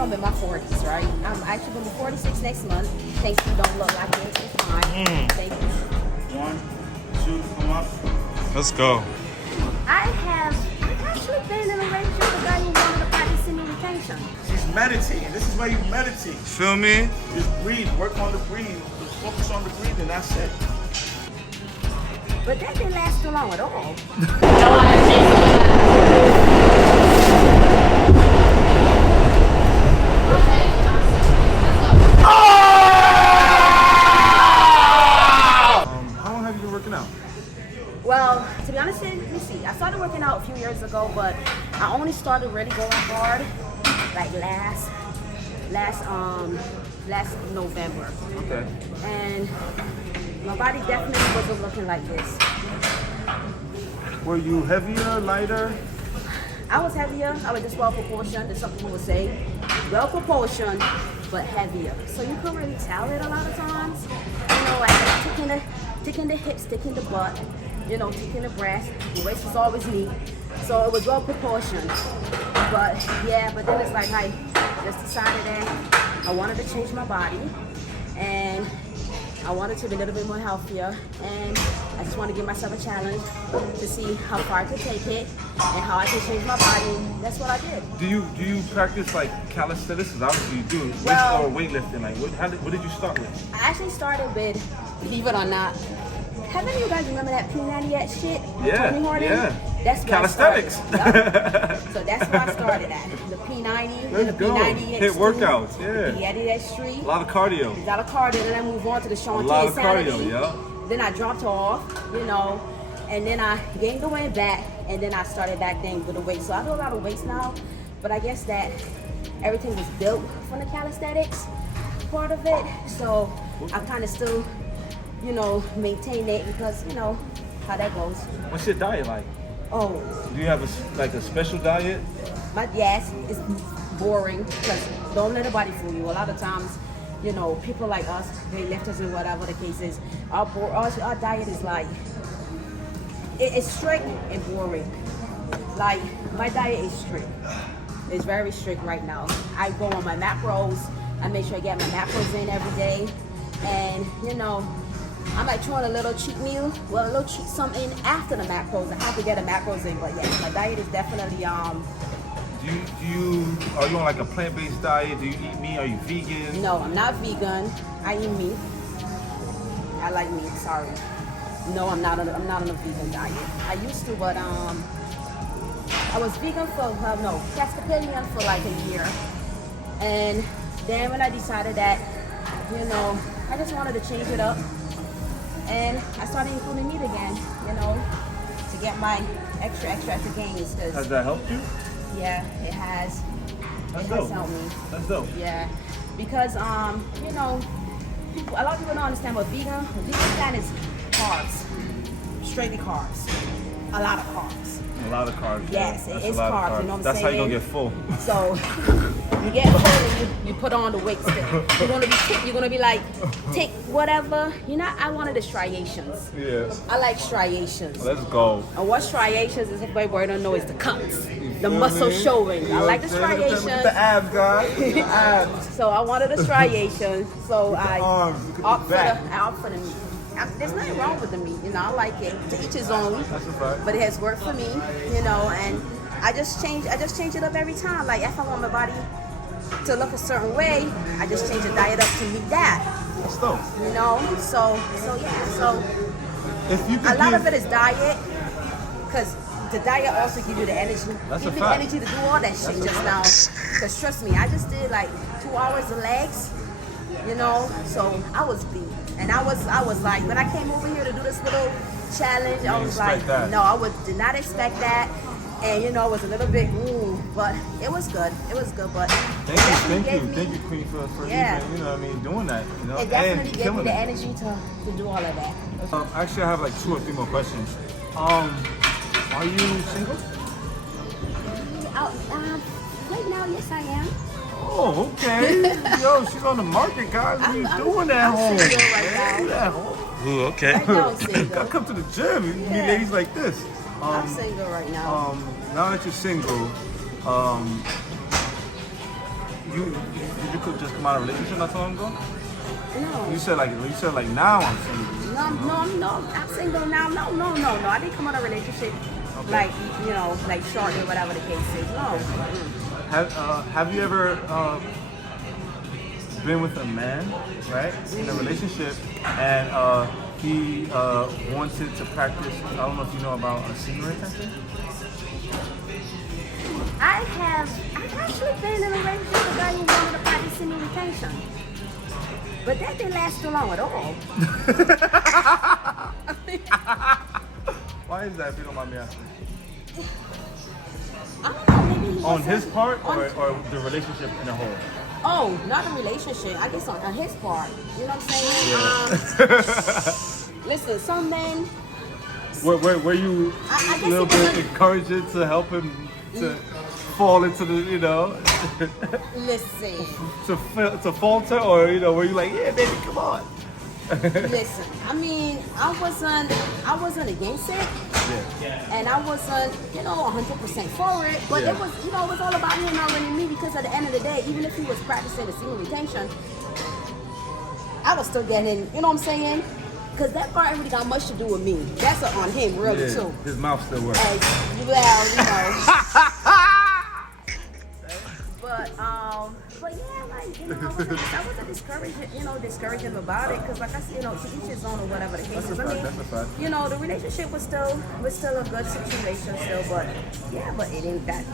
know I'm in my 40s, right? I'm actually going to be 46 next month. Thanks, you don't look like it. It's fine. Thank you. 1, 2, come up. Let's go. I've actually been in a relationship with a guy who wanted to practice communication. She's meditating. This is where you meditate. Feel me? Just breathe. Work on the breathing. Just focus on the breathing. That's it. But that didn't last too long at all. How long have you been working out? Well, to be honest, let me see. I started working out a few years ago, but I only started really going hard like last November. Okay. And my body definitely wasn't looking like this. Were you heavier, lighter? I was heavier. I was just well proportioned, as some people would say. Well proportioned, but heavier. So you couldn't really tell it a lot of times. You know, like ticking the hips, ticking the butt, you know, ticking the breast. The waist was always neat. So it was well proportioned. But yeah, but then it's like I just decided that I wanted to change my body. And I wanted to be a little bit more healthier, and I just want to give myself a challenge to see how far I could take it and how I can change my body. And that's what I did. Do you practice like calisthenics? Because obviously you do. Well, or weightlifting. Like what did you start with? I actually started with, believe it or not, have any of you guys remember that P90X shit? Yeah, Tony Harden? yeah. That's where Calisthenics. I started. Yep. So that's where I started at. The P90, Let's the go. P90X2, Hit workouts, yeah. The P90X3. A lot of cardio. A lot of cardio, then I moved on to the Sean A lot T. of cardio, Insanity. yeah. Then I dropped off, you know, and then I gained the weight back, and then I started back then with the weight. So I do a lot of weights now, but I guess that everything was built from the calisthenics part of it. So I kind of still, you know, maintain it because, you know, how that goes. What's your diet like? Oh, Do you have a special diet? but yes, it's boring because don't let nobody fool you. A lot of times, you know, people like us, they lifters and whatever the case is, our diet is like, it's strict and boring. Like, my diet is strict. It's very strict right now. I go on my macros. I make sure I get my macros in every day. And, you know, I might try a little cheat meal, well, a little cheat something after the macros. I have to get the macros in, but yeah, my diet is definitely, Are you on like a plant-based diet? Do you eat meat? Are you vegan? no, I'm not vegan. I eat meat. I like meat, sorry. No, I'm not on a vegan diet. I used to, but I was vegan for, no, pescatarian for like a year. And then when I decided that, you know, I just wanted to change it up. And I started including meat again, you know, to get my extra gains. Has that helped you? Yeah, it has. That's It dope. has helped me. That's dope. Yeah, because you know, a lot of people don't understand what vegan plan is carbs, strictly carbs, a lot of carbs. A lot of carbs. Yes, yeah. it That's is a lot of carbs, you know what I'm That's how you're saying? gonna get full. So you get full and you put on the weight still. You're gonna be like, take whatever. You know, I wanted the striations. Yeah. I like striations. Let's go. And what striations is, everybody don't know, is the cuts, the feel muscle me? showing. You I know like the what I'm saying? Look at striations. the abs, guys. Look at the abs. So I wanted the striations. So I arms, look at the opt back. for the meat. There's nothing wrong with the meat, you know. I like it. To each his own. That's a fact. But it has worked for me, you know. And I just change it up every time. Like if I want my body to look a certain way, I just change the diet up to meet that. That's dope. You know. So yeah. So If you a could lot give, of it is diet, because the diet also gives you the energy. That's a Give me the fact. energy to do all that shit just now. Because trust me, I just did like 2 hours of legs, you know. So I was beat, and I was like, when I came over here to do this little challenge, I was like, that. no, did not expect that. And you know, it was a little bit, but it was good. It was good, but thank you, Queen, for Yeah. even, you know what I mean, doing that. You know, it definitely and gave me killing the it. energy to do all of that. Actually, I have like 2 or 3 more questions. Are you single? Right now, yes, I am. Oh, okay. Yo, she's on the market, guys. What are you doing at home? single right Man, now. you at home? Ooh, okay. Right now, I'm single. I come to the gym. You meet Yeah. ladies like this. I'm single right now. Now that you're single, did you just come out of a relationship not so long ago? No. You said like now I'm single. No, I'm single now. No. I didn't come out of a relationship like, you know, like shortly, whatever the case is. No. Have you ever been with a man, right, in a relationship, and he wanted to practice, I don't know if you know about semen retention? I've actually been in a relationship with a guy who wanted to practice semen retention. But that didn't last too long at all. Why is that, if you don't mind me asking? I don't know, maybe he On his wasn't- part, on- or the relationship in a whole? Oh, not a relationship. I guess on his part. You know what I'm saying? Listen, some men. Were you I guess a little it was bit encouraging to help him to fall into the, you know, Listen, to falter, or were you like, yeah, baby, come on? listen. I mean, I wasn't against it, Yeah. and I wasn't, 100% for it. But Yeah. it was, it was all about him, not really me. Because at the end of the day, even if he was practicing the semen retention, I was still getting, you know what I'm saying? Because that part ain't really got much to do with me. That's on him, really, Yeah, too. his mouth still works. But yeah, like, I wasn't discouraging about it, because like I said, to each his own or whatever the case is. I mean, That's a fact. the relationship was still a good situation still, but yeah, but it ain't that.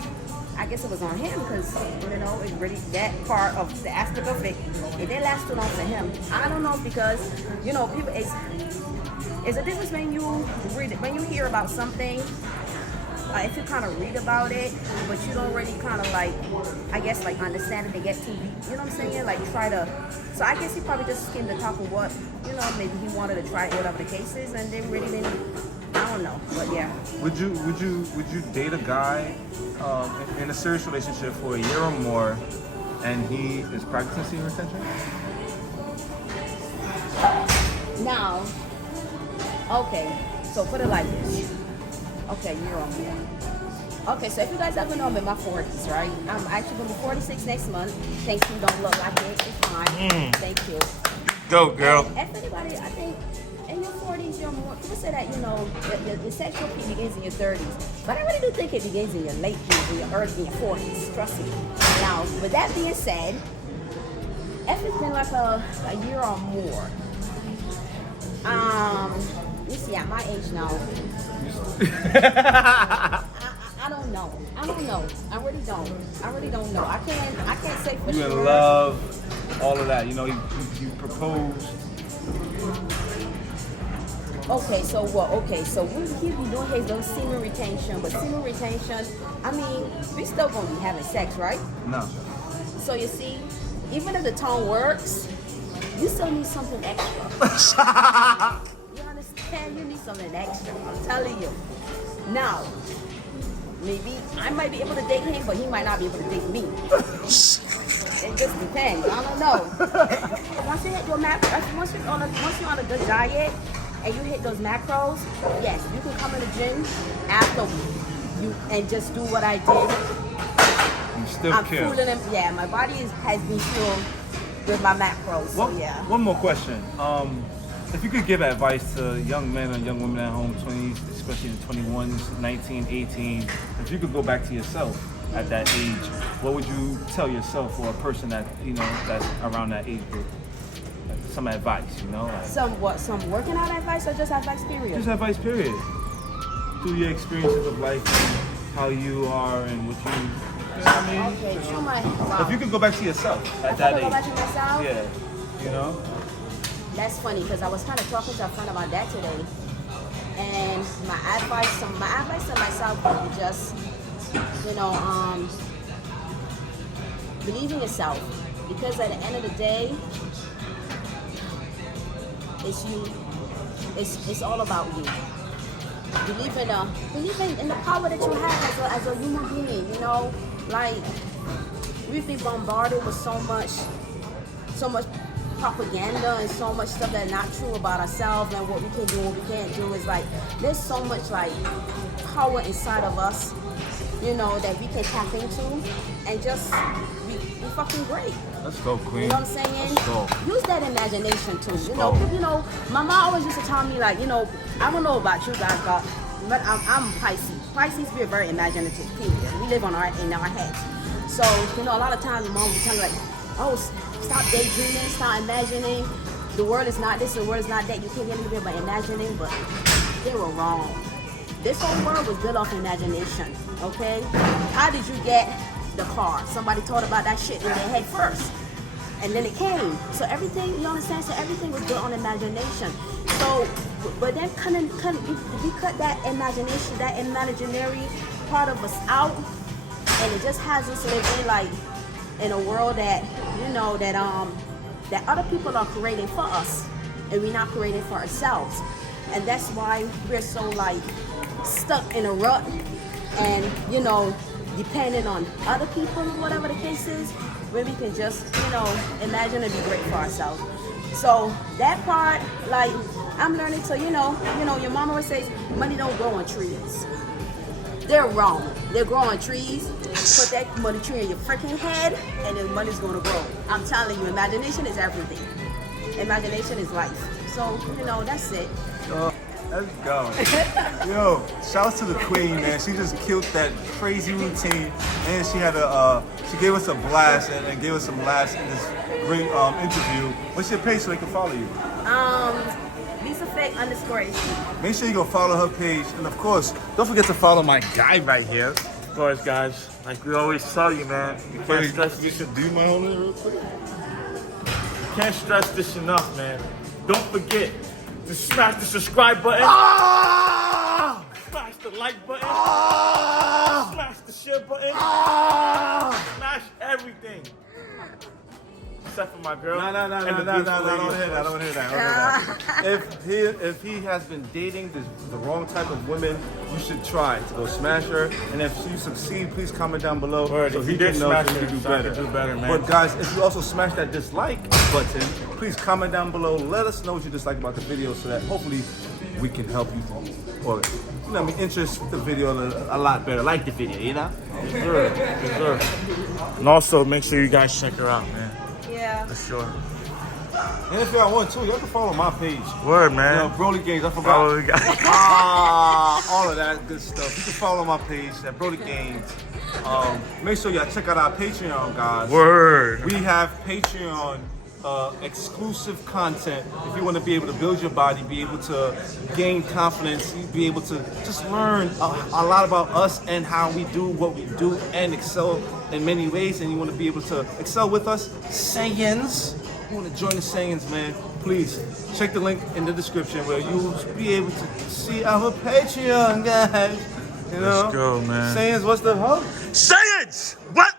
I guess it was on him, because it really, that part of the aspect of it didn't last too long for him. I don't know, because people, it's a difference when you hear about something. If you kind of read about it, but you don't really kind of understand it and get too deep, you know what I'm saying? Like try to. So I guess he probably just skimmed the top of what, maybe he wanted to try, whatever the case is, and then really didn't. I don't know, but yeah. Would you date a guy in a serious relationship for a year or more, and he is practicing semen retention? Now, okay, so put it like this. Okay, year or more. Okay, so if you guys ever know, I'm in my 40s, right? I'm actually going to be 46 next month. Thank you, don't look like it. It's fine. Thank you. Go, girl. And if anybody, I think, in your 40s, you're more, people say that, the sexual peak begins in your 30s. But I really do think it begins in your late years, in your 40s. Trust me. Now, with that being said, if it's been like a year or more, you see, at my age now, I don't know. I really don't know. I can't say for You sure. in love, all of that. You proposed. Okay, so what? Okay, so we keep doing his little semen retention, but semen retention, I mean, we still gonna be having sex, right? No. So you see, even if the tongue works, you still need something extra. You understand? You need something extra. I'm telling you. Now, maybe I might be able to date him, but he might not be able to date me. It just depends. I don't know. Once you hit your once you're on a good diet and you hit those macros, yes, you can come in the gym after you and just do what I did. You still I'm kill. fooling him. Yeah, my body has been fueled with my macros. So yeah. One more question. If you could give advice to young men and young women at home, 20s, especially in the 21s, 19, 18, if you could go back to yourself at that age, what would you tell yourself, or a person that, that's around that age group? Like some advice, like Some working out advice or just advice period? just advice, period. Through your experiences of life, and how you are and what you know what I mean? Okay, true my. If you could go back to yourself at that If I could go age. back to myself? Yeah. That's funny, because I was kind of talking to a friend about that today, and my advice to myself would be just, believe in yourself, because at the end of the day, it's you. It's all about you. Believe in the power that you have as a human being. Like we've been bombarded with so much propaganda and so much stuff that's not true about ourselves and what we can do and what we can't do. Is like there's so much like power inside of us, that we can tap into, and just we fucking great. Let's go, queen. You know what I'm saying? Let's go. Use that imagination too. Let's You know, go. 'cause, you know, my mom always used to tell me like, you know, I don't know about you guys, but I'm Pisces. Pisces be very imaginative people. We live in our heads. So, you know, a lot of times my mom would tell me like, oh, stop daydreaming, stop imagining. The world is not this, the world is not that. You can't get anything by imagining, but they were wrong. This whole world was built off imagination, okay? How did you get the car? Somebody thought about that shit in their head first. And then it came. So everything, you understand? So everything was built on imagination. So, but then if we cut that imagination, that imaginary part of us out, and it just has us living like in a world that, you know, that other people are creating for us, and we're not creating for ourselves. And that's why we're so like stuck in a rut, and you know, depending on other people or whatever the case is, where we can just, you know, imagine and be great for ourselves. So that part, like, I'm learning to, you know, your mama always says money don't grow on trees. They're wrong. They're growing trees. Put that money tree in your freaking head, and then money's gonna grow. I'm telling you, imagination is everything. Imagination is life. So, you know, that's it. Let's go. Yo, shouts to the queen, man. She just killed that crazy routine, and she had she gave us a blast and gave us some laughs in this great interview. What's your page so they can follow you? LisaFake_AC. Make sure you go follow her page, and of course, don't forget to follow my guy right here. Of course, guys, like we always tell you, man, you can't stress You should do my own real quick. You can't stress this enough, man. Don't forget to smash the subscribe button, smash the like button, smash the share button, smash everything. Except for my girl. No, and the beautiful lady. I don't hear that. If he has been dating the wrong type of women, you should try to go smash her. And if you succeed, please comment down below Word, so if he you did can know smash so he her, can do so I better. can do better, man. But guys, if you also smash that dislike button, please comment down below. Let us know what you dislike about the video so that hopefully we can help you, or you know, interest the video a lot better. Like the video, you know. Sure. And also, make sure you guys check her out, man. Yeah. For sure. And if y'all want to, y'all can follow my page. Word, You man. know, BrolyGainz, I forgot. All of that good stuff. You can follow my page at BrolyGainz. Make sure y'all check out our Patreon, guys. Word. We have Patreon exclusive content. If you want to be able to build your body, be able to gain confidence, be able to just learn a lot about us and how we do what we do and excel in many ways, and you want to be able to excel with us, Saiyans. You want to join the Saiyans, man, please check the link in the description where you'll be able to see our Patreon, guys. You know? Let's go, man. Saiyans, what's the hub? Saiyans! What